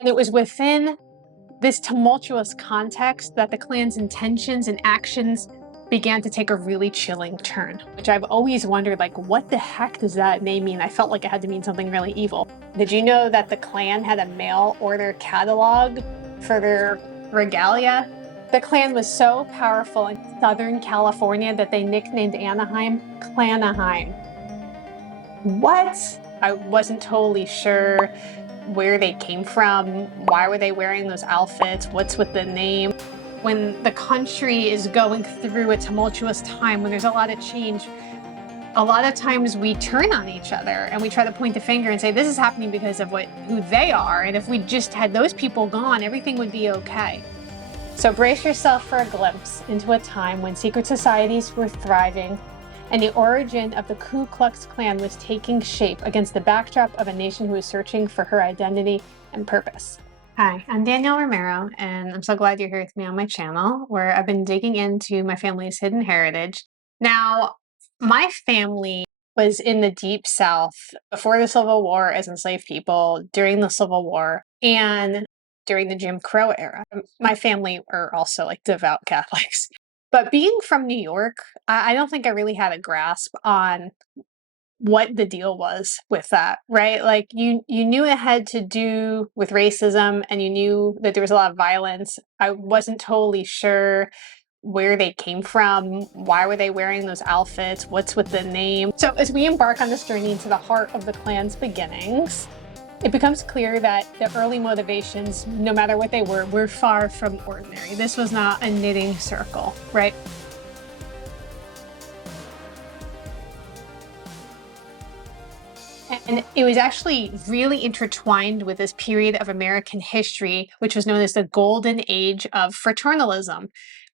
And it was within this tumultuous context that the Klan's intentions and actions began to take a really chilling turn, which I've always wondered, like, what the heck does that name mean? I felt like it had to mean something really evil. Did you know that the Klan had a mail order catalog for their regalia? The Klan was so powerful in Southern California that they nicknamed Anaheim Klanaheim. What? I wasn't totally sure where they came from, why were they wearing those outfits, what's with the name. When the country is going through a tumultuous time, when there's a lot of change, a lot of times we turn on each other and we try to point the finger and say, this is happening because of who they are. And if we just had those people gone, everything would be okay. So brace yourself for a glimpse into a time when secret societies were thriving and the origin of the Ku Klux Klan was taking shape against the backdrop of a nation who was searching for her identity and purpose. Hi, I'm Danielle Romero, and I'm so glad you're here with me on my channel, where I've been digging into my family's hidden heritage. Now, my family was in the Deep South before the Civil War as enslaved people, during the Civil War, and during the Jim Crow era. My family are also like devout Catholics. But being from New York, I don't think I really had a grasp on what the deal was with that, right? Like you knew it had to do with racism and you knew that there was a lot of violence. I wasn't totally sure where they came from, why were they wearing those outfits, what's with the name. So as we embark on this journey into the heart of the Klan's beginnings, it becomes clear that the early motivations, no matter what they were far from ordinary. This was not a knitting circle, right? And it was actually really intertwined with this period of American history, which was known as the Golden Age of Fraternalism.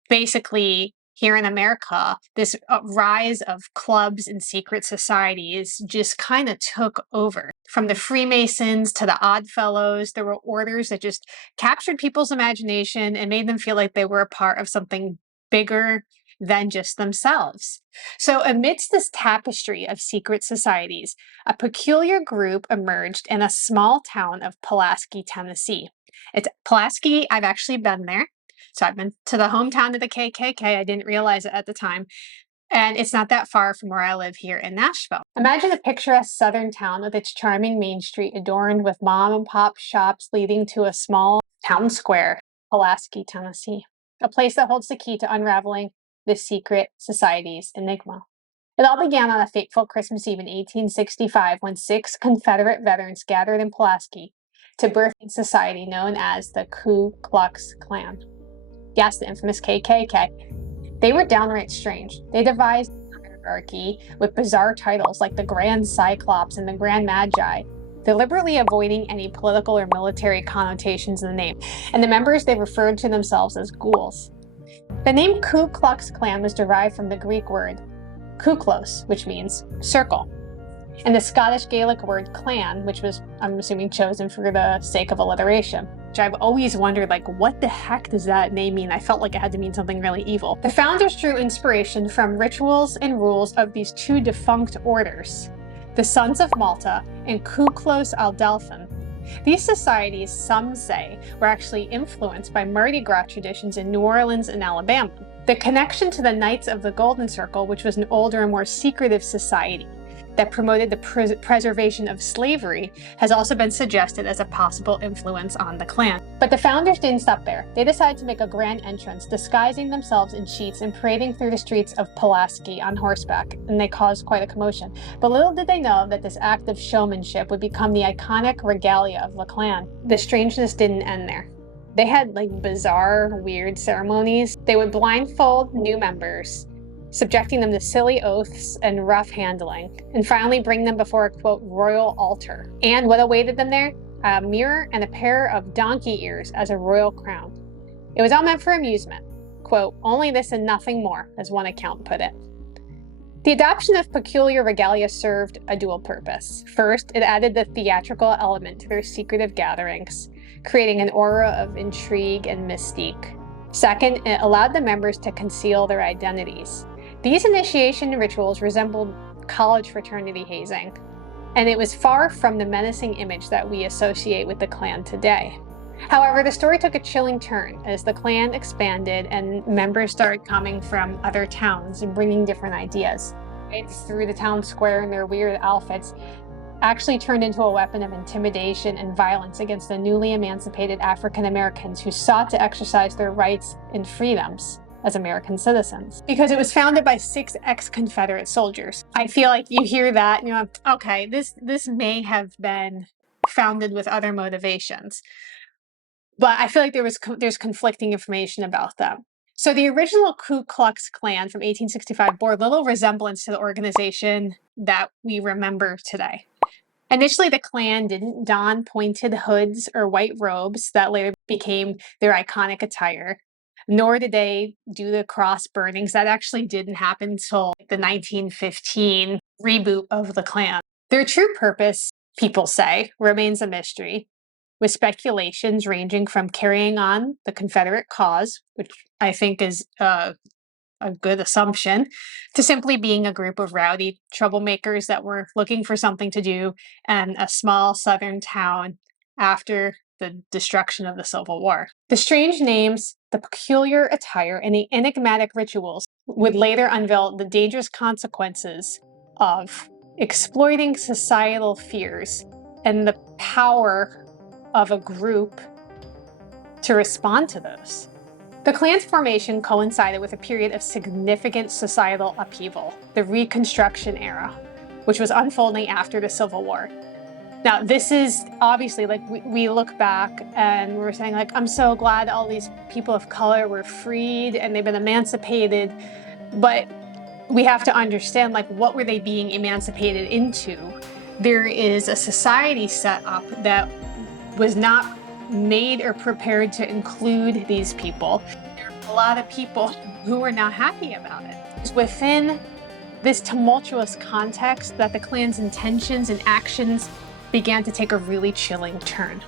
Basically, here in America, this rise of clubs and secret societies just kind of took over. From the Freemasons to the Odd Fellows, there were orders that just captured people's imagination and made them feel like they were a part of something bigger than just themselves. So amidst this tapestry of secret societies, a peculiar group emerged in a small town of Pulaski, Tennessee. It's Pulaski, I've actually been there. So I've been to the hometown of the KKK. I didn't realize it at the time. And it's not that far from where I live here in Nashville. Imagine a picturesque southern town with its charming main street adorned with mom and pop shops leading to a small town square, Pulaski, Tennessee, a place that holds the key to unraveling the secret society's enigma. It all began on a fateful Christmas Eve in 1865 when 6 Confederate veterans gathered in Pulaski to birth a society known as the Ku Klux Klan. Yes, the infamous KKK. They were downright strange. They devised a hierarchy with bizarre titles like the Grand Cyclops and the Grand Magi, deliberately avoiding any political or military connotations in the name. And the members, they referred to themselves as ghouls. The name Ku Klux Klan was derived from the Greek word kuklos, which means circle, and the Scottish Gaelic word clan, which was, I'm assuming, chosen for the sake of alliteration. Which I've always wondered, like, what the heck does that name mean? I felt like it had to mean something really evil. The founders drew inspiration from rituals and rules of these 2 defunct orders, the Sons of Malta and Ku Klux Adelphin. These societies, some say, were actually influenced by Mardi Gras traditions in New Orleans and Alabama. The connection to the Knights of the Golden Circle, which was an older and more secretive society that promoted the preservation of slavery, has also been suggested as a possible influence on the Klan. But the founders didn't stop there. They decided to make a grand entrance, disguising themselves in sheets and parading through the streets of Pulaski on horseback, and they caused quite a commotion. But little did they know that this act of showmanship would become the iconic regalia of the Klan. The strangeness didn't end there. They had like bizarre, weird ceremonies. They would blindfold new members, subjecting them to silly oaths and rough handling, and finally bring them before a, quote, royal altar. And what awaited them there? A mirror and a pair of donkey ears as a royal crown. It was all meant for amusement. Quote, only this and nothing more, as one account put it. The adoption of peculiar regalia served a dual purpose. First, it added the theatrical element to their secretive gatherings, creating an aura of intrigue and mystique. Second, it allowed the members to conceal their identities. These initiation rituals resembled college fraternity hazing, and it was far from the menacing image that we associate with the Klan today. However, the story took a chilling turn as the Klan expanded and members started coming from other towns and bringing different ideas. Right through the town square in their weird outfits actually turned into a weapon of intimidation and violence against the newly emancipated African Americans who sought to exercise their rights and freedoms as American citizens. Because it was founded by 6 ex-Confederate soldiers. I feel like you hear that and you're like, okay, this may have been founded with other motivations. But I feel like there's conflicting information about them. So the original Ku Klux Klan from 1865 bore little resemblance to the organization that we remember today. Initially, the Klan didn't don pointed hoods or white robes that later became their iconic attire, nor did they do the cross burnings. That actually didn't happen until the 1915 reboot of the Klan. Their true purpose, people say, remains a mystery, with speculations ranging from carrying on the Confederate cause, which I think is a good assumption, to simply being a group of rowdy troublemakers that were looking for something to do in a small southern town after the destruction of the Civil War. The strange names, the peculiar attire, and the enigmatic rituals would later unveil the dangerous consequences of exploiting societal fears and the power of a group to respond to those. The Klan's formation coincided with a period of significant societal upheaval, the Reconstruction era, which was unfolding after the Civil War. Now, this is obviously, like, we look back and we're saying, like, I'm so glad all these people of color were freed and they've been emancipated, but we have to understand, like, what were they being emancipated into? There is a society set up that was not made or prepared to include these people. There are a lot of people who are not happy about it. It's within this tumultuous context that the Klan's intentions and actions began to take a really chilling turn.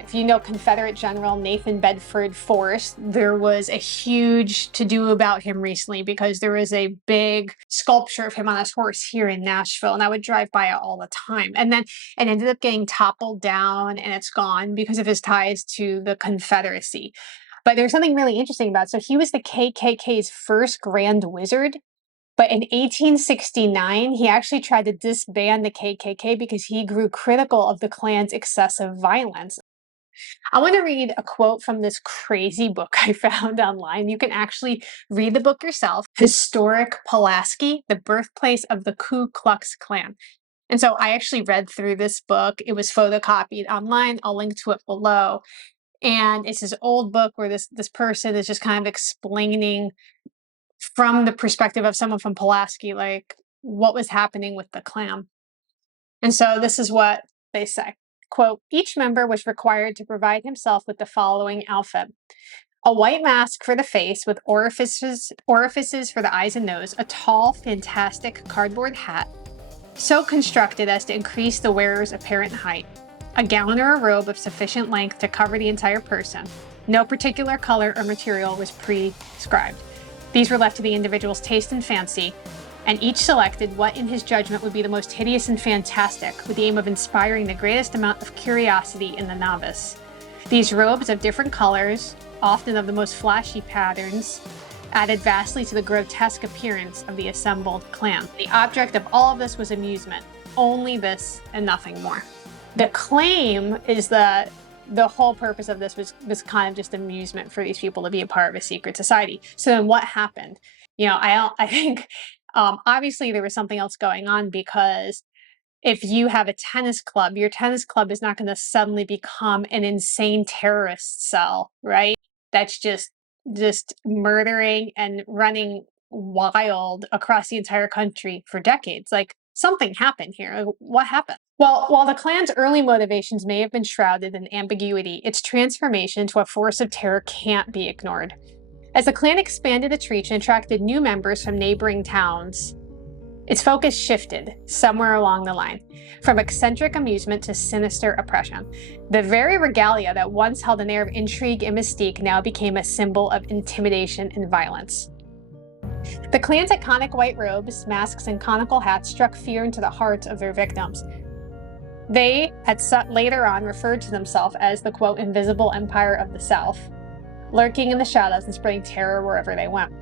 If you know Confederate General Nathan Bedford Forrest, there was a huge to-do about him recently because there was a big sculpture of him on his horse here in Nashville, and I would drive by it all the time. And then it ended up getting toppled down and it's gone because of his ties to the Confederacy. But there's something really interesting about it. So he was the KKK's first Grand Wizard. But in 1869, he actually tried to disband the KKK because he grew critical of the Klan's excessive violence. I want to read a quote from this crazy book I found online. You can actually read the book yourself. Historic Pulaski, The Birthplace of the Ku Klux Klan. And so I actually read through this book. It was photocopied online. I'll link to it below. And it's this old book where this person is just kind of explaining from the perspective of someone from Pulaski, like, what was happening with the Klan. And so this is what they say. Quote, each member was required to provide himself with the following outfit: a white mask for the face with orifices for the eyes and nose, a tall, fantastic cardboard hat, so constructed as to increase the wearer's apparent height, a gown or a robe of sufficient length to cover the entire person. No particular color or material was prescribed. These were left to the individual's taste and fancy, and each selected what in his judgment would be the most hideous and fantastic, with the aim of inspiring the greatest amount of curiosity in the novice. These robes of different colors, often of the most flashy patterns, added vastly to the grotesque appearance of the assembled Klan. The object of all of this was amusement, only this and nothing more. The claim is that the whole purpose of this was kind of just amusement for these people to be a part of a secret society. So then what happened? I think obviously there was something else going on, because if you have a tennis club, your tennis club is not going to suddenly become an insane terrorist cell, right? That's just murdering and running wild across the entire country for decades. Like, something happened here. What happened? Well, while the Klan's early motivations may have been shrouded in ambiguity, its transformation into a force of terror can't be ignored. As the Klan expanded its reach and attracted new members from neighboring towns, its focus shifted somewhere along the line, from eccentric amusement to sinister oppression. The very regalia that once held an air of intrigue and mystique now became a symbol of intimidation and violence. The Klan's iconic white robes, masks, and conical hats struck fear into the hearts of their victims. They had later on referred to themselves as the, quote, invisible empire of the South, lurking in the shadows and spreading terror wherever they went.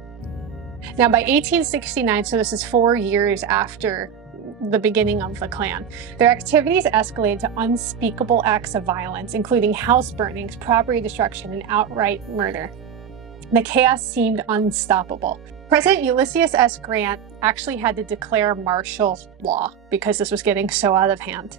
Now, by 1869, so this is 4 years after the beginning of the Klan, their activities escalated to unspeakable acts of violence, including house burnings, property destruction, and outright murder. The chaos seemed unstoppable. President Ulysses S. Grant actually had to declare martial law because this was getting so out of hand.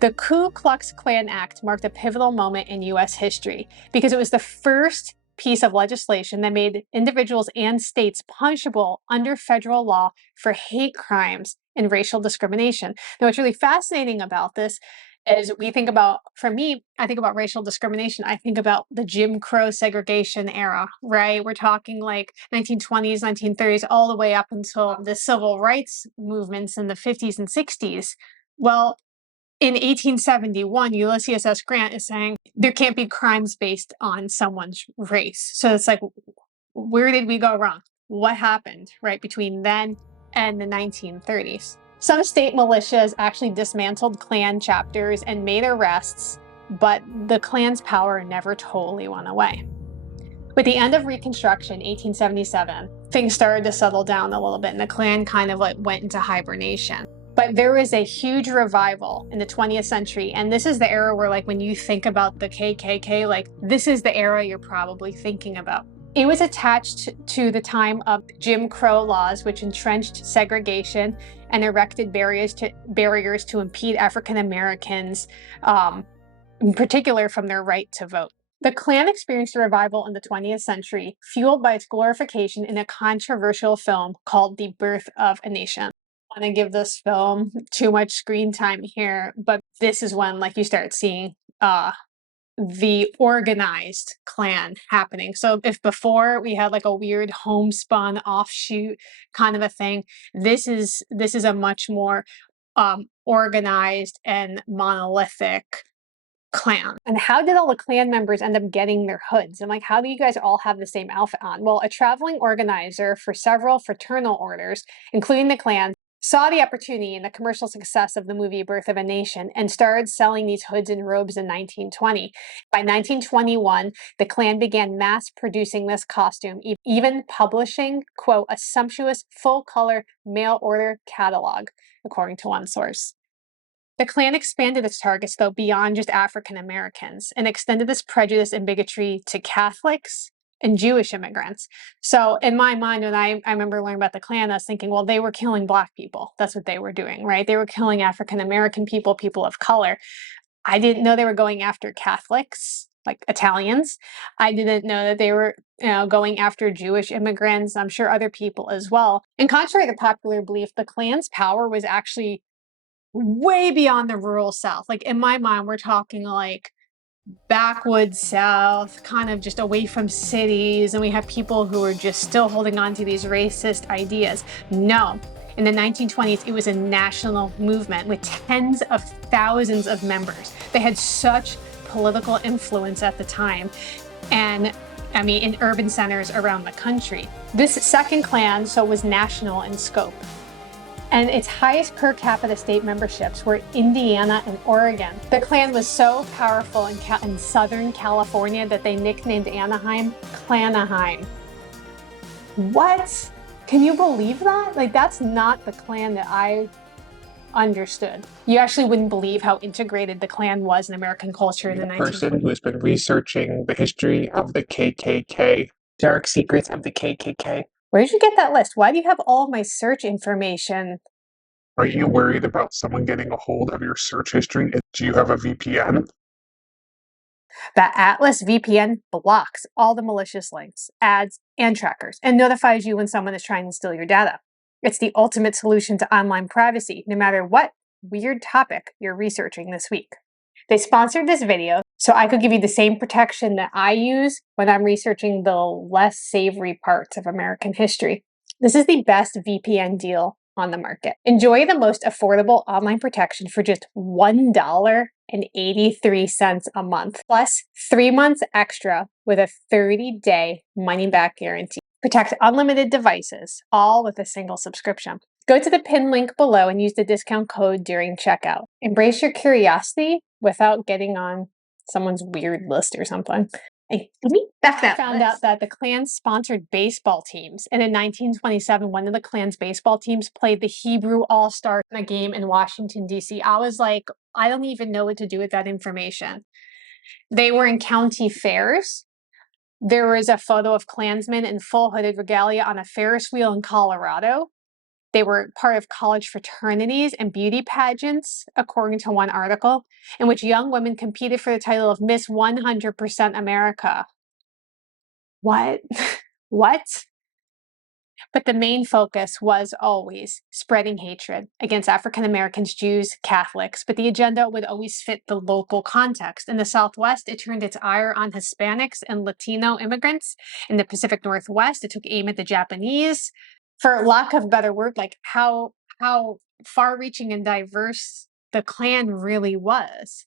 The Ku Klux Klan Act marked a pivotal moment in U.S. history because it was the first piece of legislation that made individuals and states punishable under federal law for hate crimes and racial discrimination. Now, what's really fascinating about this is we think about, for me, I think about racial discrimination. I think about the Jim Crow segregation era, right? We're talking like 1920s, 1930s, all the way up until the civil rights movements in the 50s and 60s. Well, in 1871, Ulysses S. Grant is saying there can't be crimes based on someone's race. So it's like, where did we go wrong? What happened, right, between then and the 1930s? Some state militias actually dismantled Klan chapters and made arrests, but the Klan's power never totally went away. With the end of Reconstruction, 1877, things started to settle down a little bit, and the Klan kind of like went into hibernation. But there was a huge revival in the 20th century, and this is the era where, like, when you think about the KKK, like, this is the era you're probably thinking about. It was attached to the time of Jim Crow laws, which entrenched segregation and erected barriers to impede African Americans, in particular, from their right to vote. The Klan experienced a revival in the 20th century, fueled by its glorification in a controversial film called The Birth of a Nation. I want to give this film too much screen time here, but this is when, like, you start seeing the organized Klan happening. So if before we had like a weird homespun offshoot kind of a thing, this is a much more organized and monolithic Klan. And how did all the Klan members end up getting their hoods? And like, how do you guys all have the same outfit on? Well, a traveling organizer for several fraternal orders, including the Klan, saw the opportunity in the commercial success of the movie Birth of a Nation and started selling these hoods and robes in 1920. By 1921, the Klan began mass producing this costume, even publishing, quote, a sumptuous full-color mail-order catalog, according to one source. The Klan expanded its targets, though, beyond just African Americans and extended this prejudice and bigotry to Catholics and Jewish immigrants. So in my mind, when I remember learning about the Klan, I was thinking, well, they were killing Black people. That's what they were doing, right? They were killing African American people, people of color. I didn't know they were going after Catholics, like Italians. I didn't know that they were, going after Jewish immigrants. I'm sure other people as well. And contrary to popular belief, the Klan's power was actually way beyond the rural South. Like, in my mind, we're talking like backwoods South, kind of just away from cities, and we have people who are just still holding on to these racist ideas. No. In the 1920s, it was a national movement with tens of thousands of members. They had such political influence at the time, and I mean, in urban centers around the country. This second Klan, was national in scope. And its highest per capita state memberships were Indiana and Oregon. The Klan was so powerful in Southern California that they nicknamed Anaheim Klanaheim. What? Can you believe that? Like, that's not the Klan that I understood. You actually wouldn't believe how integrated the Klan was in American culture in the 1920s. Person who has been researching the history of the KKK, dark secrets of the KKK. Where did you get that list? Why do you have all of my search information? Are you worried about someone getting a hold of your search history? Do you have a VPN? That Atlas VPN blocks all the malicious links, ads, and trackers, and notifies you when someone is trying to steal your data. It's the ultimate solution to online privacy, no matter what weird topic you're researching this week. They sponsored this video so I could give you the same protection that I use when I'm researching the less savory parts of American history. This is the best VPN deal on the market. Enjoy the most affordable online protection for just $1.83 a month, plus 3 months extra with a 30-day money-back guarantee. Protect unlimited devices, all with a single subscription. Go to the pinned link below and use the discount code during checkout. Embrace your curiosity without getting on someone's weird list or something. Hey, back that found out that the Klan sponsored baseball teams. And in 1927, one of the Klan's baseball teams played the Hebrew All-Star in a game in Washington, D.C. I was like, I don't even know what to do with that information. They were in county fairs. There was a photo of Klansmen in full hooded regalia on a Ferris wheel in Colorado. They were part of college fraternities and beauty pageants, according to one article, in which young women competed for the title of Miss 100% America. What? What? But the main focus was always spreading hatred against African Americans, Jews, Catholics, but the agenda would always fit the local context. In the Southwest, it turned its ire on Hispanics and Latino immigrants. In the Pacific Northwest, it took aim at the Japanese. For lack of a better word, like how far-reaching and diverse the Klan really was.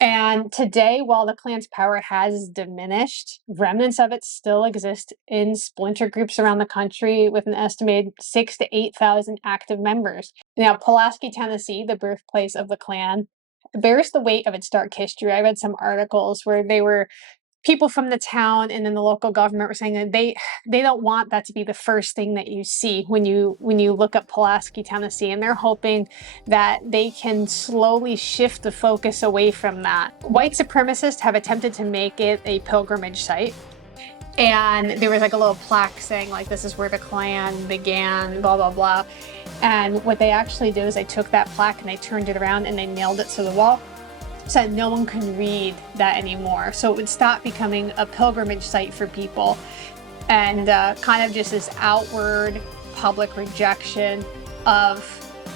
And today, while the Klan's power has diminished, remnants of it still exist in splinter groups around the country with an estimated 6,000 to 8,000 active members. Now, Pulaski, Tennessee, the birthplace of the Klan, bears the weight of its dark history. I read some articles where they were people from the town and then the local government were saying that they don't want that to be the first thing that you see when you look up Pulaski, Tennessee, and they're hoping that they can slowly shift the focus away from that. White supremacists have attempted to make it a pilgrimage site. And there was like a little plaque saying like, this is where the Klan began, blah, blah, blah. And what they actually did is they took that plaque and they turned it around and they nailed it to the wall, so that no one can read that anymore. So it would stop becoming a pilgrimage site for people and kind of just this outward public rejection of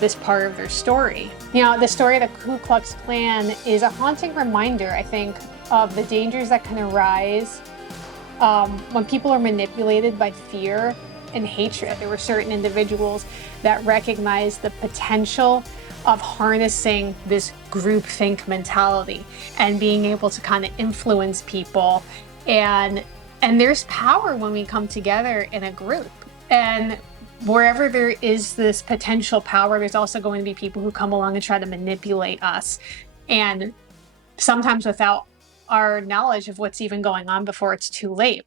this part of their story. You know, the story of the Ku Klux Klan is a haunting reminder, I think, of the dangers that can arise when people are manipulated by fear and hatred. There were certain individuals that recognized the potential of harnessing this groupthink mentality and being able to kind of influence people. And there's power when we come together in a group. And wherever there is this potential power, there's also going to be people who come along and try to manipulate us. And sometimes without our knowledge of what's even going on before it's too late.